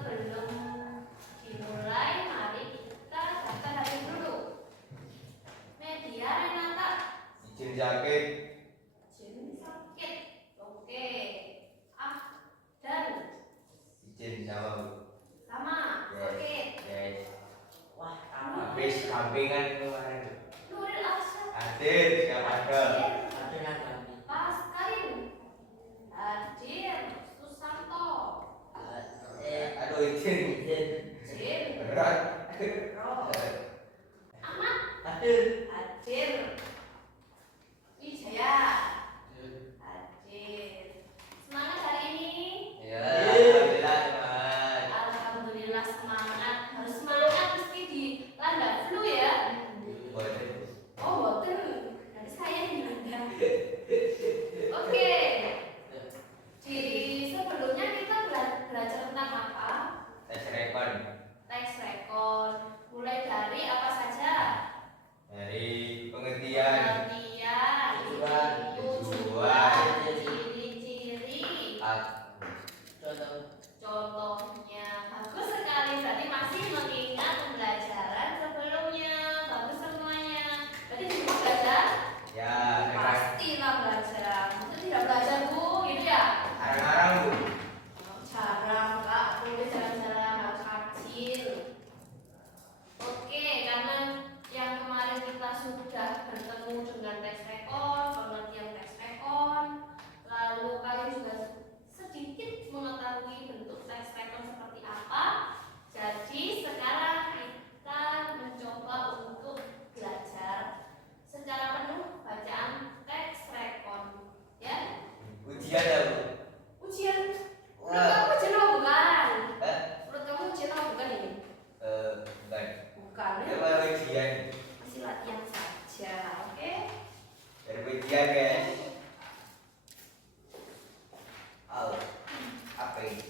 sebelum dimulai, mari kita daftar hari dulu. Media Renata. Izin sakit. Izin sakit. Oke. Dan Izin sama Bu. sama. Sakit. Yes. Wah, habis kambingan kemarin. Nuril Aksa. Hadir, siap ada. Pas Karim. Hadir. Susanto. Aduh, izin. Berat. Ahmad. Hadir. Hadir. Wijaya. Hadir. Semangat hari ini. Ya, alhamdulillah semangat. Alhamdulillah semangat. Harus semangat meski dilanda flu ya. Oh, boten. Dari saya yang dilanda. Oke. Di sebelumnya kita belajar tentang apa? Tes rekon. Teks rekon. Mulai dari apa saja? Dari pengertian. Tujuan, ciri-ciri, contohnya. Bagus sekali, berarti masih mengingat pembelajaran sebelumnya. Bagus semuanya. Berarti semua belajar? Ya, Pastilah belajar. Itu tidak belajar Bu, gitu ya? arang-arang Bu. Jarang Kak, boleh jarang-jarang harus rajin. Oke, karena yang kemarin kita sudah bertemu dengan teks rekon, pengertian teks rekon, lalu kalian juga sedikit mengetahui bentuk teks rekon seperti apa. Jadi sekarang kita mencoba untuk belajar secara penuh bacaan teks rekon, ya? Ujian ya Bu. Ujian. Menurut kamu ujian apa bukan? Eh, Menurut kamu ujian apa bukan ini? bukan. Bukan. Itu baru ujian. Masih latihan saja, oke? Dari ujian guys. Oh, apa ini?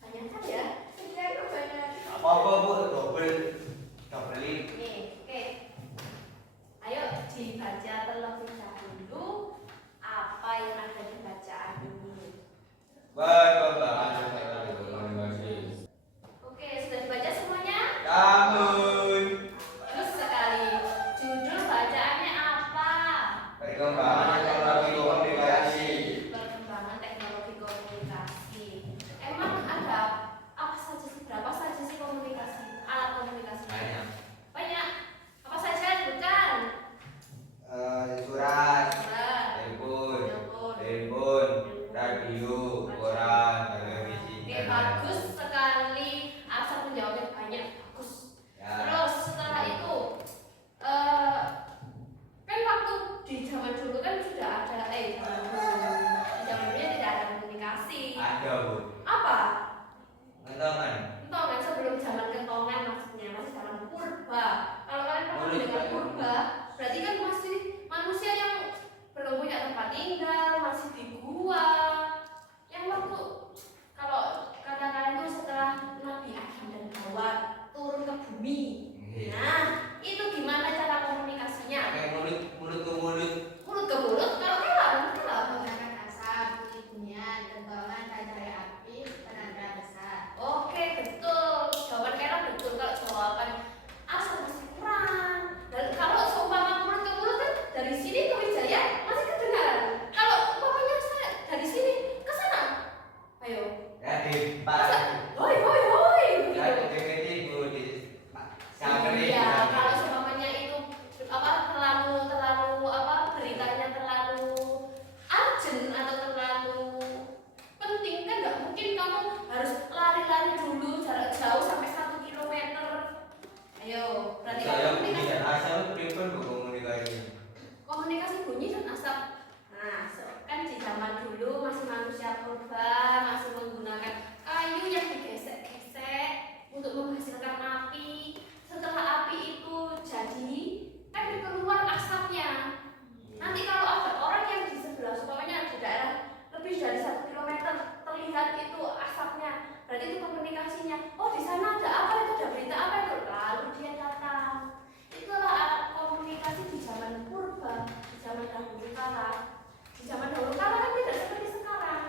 Tanyakan ya. Saya banyak. Apa-apa Bu, double ini. Nih, oke. Ayo dibaca terlebih dahulu apa yang ada di bacaan ini. Perkembangan komunikasi. Oke, sudah dibaca semuanya? Namun, Bagus sekali. Judul bacaannya apa? perkembangan teknologi komunikasi. Perkembangan teknologi komunikasi. Emang ada apa saja sih? Berapa saja sih komunikasi? Alat komunikasi? Banyak. Banyak. Apa saja? Bukan. Surat, Surat, telepon, telepon, radio, koran, televisi. Oke, bagus sekali. Asal menjawabnya banyak. Bagus. Ya. Terus setelah itu, kan waktu di zaman dulu kan sudah ada, di zaman dulu tidak ada komunikasi. Ada Bu. Apa? Kentongan. Kentongan sebelum zaman kentongan maksudnya masih zaman purba. Kalau kalian pernah mendengar purba, berarti kan masih manusia yang belum punya tempat tinggal, masih di gua. Yang waktu kalau kata kalian tuh setelah Nabi Adam dan Hawa turun ke bumi. Nah, itu gimana cara komunikasinya? Pakai mulut ke mulut. Mulut ke mulut, kalau kelak. Menggunakan asap, bunyi-bunyian, kentongan, dan cahaya api, tenaga besar. Oke, betul. Jawaban Kera betul. Kalau jawaban asal masih kurang. Dan kalau seumpama mulut ke mulut kan dari sini ke Wijaya masih kedengaran. Kalau umpamanya saya dari sini ke sana, ayo. Ya di Masa, pas. hoi hoi hoi Ya begitu. DVD Bu di kamera. Iya, kalau seumpamanya itu terlalu beritanya terlalu urgent atau terlalu penting kan nggak mungkin kamu harus lari-lari dulu jarak jauh sampai 1 kilometer. Ayo, berarti kan Saya bunyi komunikasi, dan asal pribadi berkomunikasi. komunikasi bunyi dan asap. Nah, kan di zaman dulu masih manusia purba, masih menggunakan kayu yang digesek-gesek untuk menghasilkan api. Setelah api itu jadi, kan keluar asapnya. Nanti kalau ada orang yang di sebelah, umpamanya di daerah lebih dari 1 kilometer terlihat itu asapnya, berarti itu komunikasinya. Oh, di sana ada apa itu, ada berita apa itu, lalu dia datang. Itulah alat komunikasi di zaman purba, di zaman dahulu kala. Di zaman dahulu kala kan tidak seperti sekarang.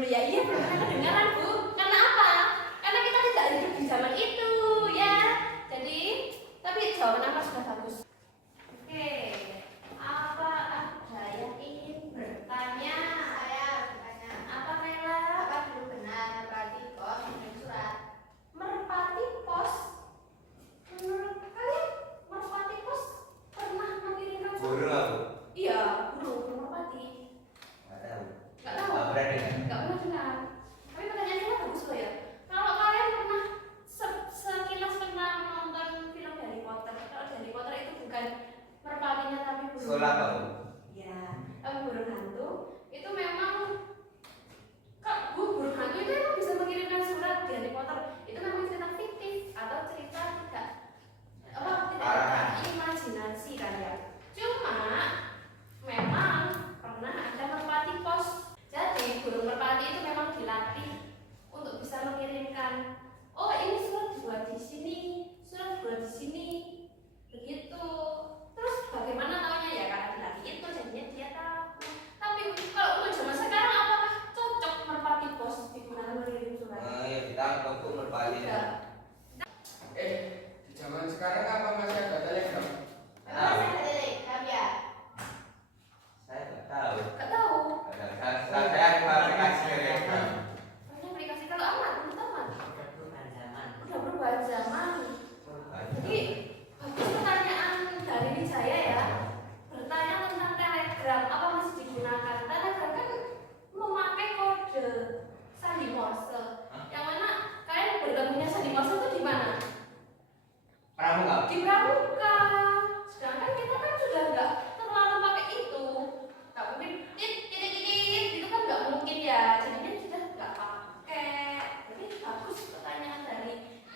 dulu ya. Iya, belum pernah kedengaran Bu. Karena apa? Karena kita tidak hidup di zaman itu ya. Jadi, tapi jawaban apa sudah bagus. Oke, apa ada yang ingin bertanya? Saya bertanya, Apa Nela? apa dulu benar merpati pos mengirim surat? Merpati pos. Menurut kalian merpati pos pernah mengirimkan surat? Burung aku. Iya, burung merpati. Nggak tahu. Nggak tahu. Nggak pernah dengar. Nggak pernah dengar. Tapi pertanyaannya bagus loh ya. Kalau kalian pernah sekilas pernah nonton film Harry Potter, kalau Harry Potter itu bukan merpatinya tapi burung. Sekolah kamu. Ya, burung hantu itu memang burung hantu itu emang bisa mengirimkan surat di Harry Potter. Itu memang cerita fiktif atau cerita tidak imajinasi kan ya. Cuma memang pernah ada merpati pos. Jadi burung merpati itu memang dilatih untuk bisa mengirimkan. Oh ini surat dibuat di sini, surat dibuat di sini, begitu. Terus bagaimana taunya ya karena dilatih itu jadinya dia tahu. Tapi kalau untuk zaman sekarang apakah cocok merpati pos digunakan mengirim surat? Ya ditangkap tuh merpati. Tidak. Di zaman sekarang apa masih ada telegram? Memang saya ada telegram ya? Saya nggak tahu. Nggak tahu. Saya aplikasi Telegram. Banyak aplikasi kalau amat teman-teman udah berubah zaman. Jadi bagus pertanyaan dari Wijaya ya. Bertanya tentang telegram apa masih digunakan? Telegram kan memakai kode sandi Morse. Yang mana kalian bergabungnya sandi Morse itu di mana? Pramuka. Di Pramuka. Sedangkan kita kan sudah nggak terlalu pakai itu. Nggak mungkin titik itu kan nggak mungkin ya. Jadinya sudah nggak pakai. Jadi bagus pertanyaan dari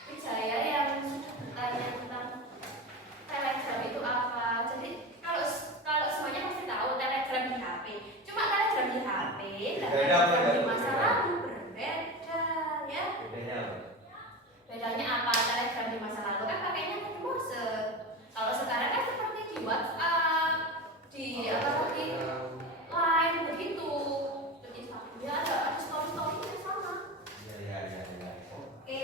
Wijaya yang sudah bertanya tentang telegram itu apa. Jadi kalau semuanya pasti tahu telegram di HP. Cuma telegram di HP dan telegram di masa lalu berbeda ya. Bedanya apa? Bedanya apa? Telegram di masa lalu kan pakainya kode Morse. Kalau sekarang kan seperti di WhatsApp, di apa lagi Line begitu. Jadi ya ada story yang sama. Iya. Oke,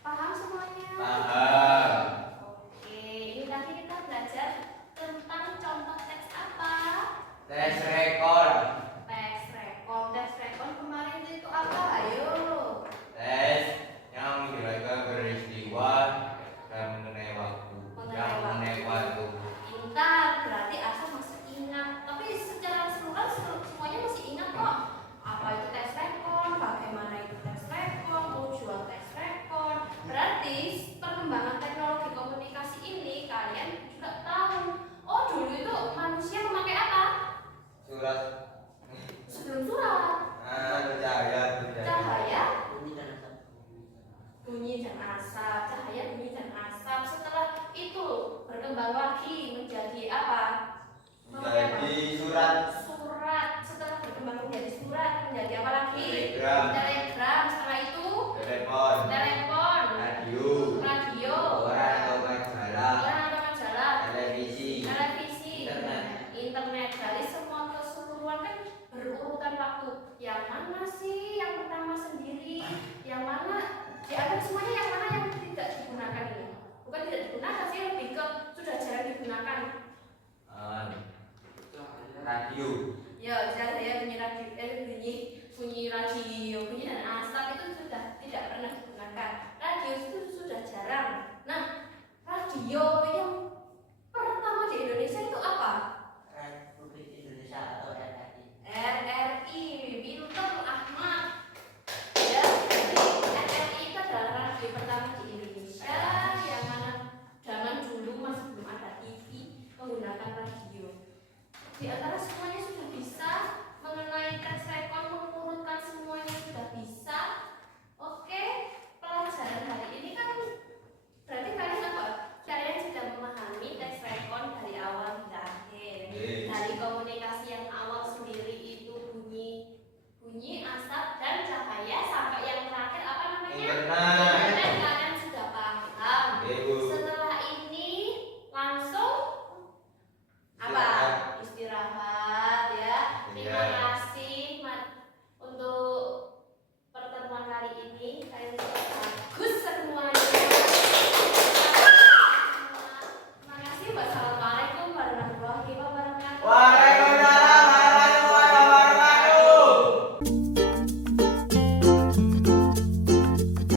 paham semuanya? Paham. Oke, ini tadi kita belajar tentang contoh teks apa? Tes rekor. Teks rekon. Teks rekon kemarin itu apa? Ayo. Tes yang kira-kira peristiwa dan mengenai waktu. Yang mengenai waktu. Pintar, berarti Asa masih ingat. Tapi secara keseluruhan semuanya masih ingat kok. Apa itu tes rekon, bagaimana itu tes rekon, tujuan tes rekon. Berarti perkembangan teknologi komunikasi ini kalian juga tahu. Oh dulu itu manusia memakai apa? Surat. Sebelum surat, cahaya, bunyi dan asap. Cahaya, bunyi dan asap. Setelah itu berkembang lagi menjadi apa? Jadi surat. Surat. Setelah berkembang menjadi surat menjadi apa lagi? Telegram. Telegram. Setelah itu Telepon. telepon, Radio. radio, Koran atau majalah. koran atau majalah, Televisi. televisi, Internet. internet. Dari semua keseluruhan kan berurutan waktu. Yang mana sih yang pertama sendiri? Yang mana? Ya ada semuanya yang mana yang tidak digunakan ini? Bukan tidak digunakan sih, lebih ke sudah jarang digunakan. Radio. Ya, saya punya